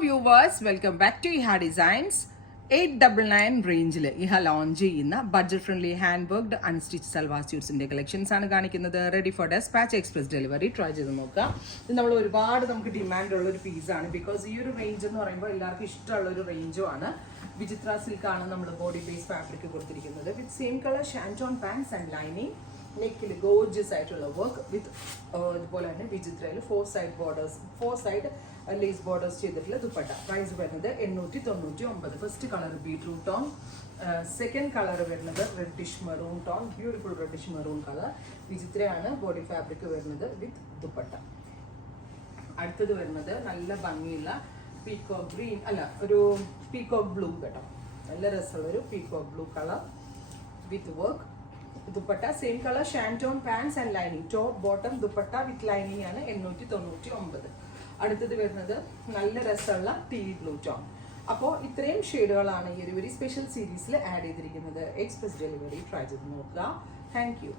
viewers, welcome back to IHA Designs. 899 റേഞ്ചിൽ ഇഹ launch ചെയ്യുന്ന budget friendly hand worked unstitch salwar സ്യൂട്ട്സിന്റെ കളക്ഷൻസ് ആണ് കാണിക്കുന്നത്. Ready for despatch express delivery. Try ചെയ്ത് നോക്കാം. ഇത് നമ്മൾ ഒരുപാട് നമുക്ക് ഡിമാൻഡ് ഉള്ള ഒരു പീസാണ്. ബിക്കോസ് ഈ ഒരു റേഞ്ച് എന്ന് പറയുമ്പോൾ എല്ലാവർക്കും ഇഷ്ടമുള്ള ഒരു റേഞ്ചും ആണ്. വിചിത്ര സിൽക്കാണ് നമ്മൾ ബോഡി ബേസ് ഫാബ്രിക് കൊടുത്തിരിക്കുന്നത്. With same colour shantoon pants and lining. നെക്കിൽ ഗോർജിയസ് ആയിട്ടുള്ള വർക്ക് വിത്ത് ഇതുപോലെ തന്നെ വിചിത്രയിൽ ഫോർ സൈഡ് ലേസ് ബോർഡേഴ്സ് ചെയ്തിട്ടുള്ള ദുപ്പട്ട. പ്രൈസ് വരുന്നത് 899. First colour beetroot tone, second colour വരുന്നത് reddish maroon tone, beautiful reddish maroon colour. വിചിത്രയാണ് ബോഡി ഫാബ്രിക് വരുന്നത് വിത്ത് ദുപ്പട്ട. അടുത്തത് വരുന്നത് നല്ല ഭംഗിയുള്ള പീകോക്ക് ഗ്രീൻ ഒരു പീകോക്ക് ബ്ലൂ കേട്ടോ. നല്ല രസമുള്ള ഒരു peacock blue colour with work. Dupatta same colour shantoon pants and lining. Top bottom dupatta with lining ആണ് 899. അടുത്തത് വരുന്നത് നല്ല രസമുള്ള ടീ ബ്ലൂ ടോൺ. അപ്പോൾ ഇത്രയും ഷെയ്ഡുകളാണ് ഈ ഒരു വെരി സ്പെഷ്യൽ സീരീസിൽ ആഡ് ചെയ്തിരിക്കുന്നത്. എക്സ്പ്രസ് ഡെലിവറി ട്രൈ ചെയ്ത് നോക്കുക. Thank you.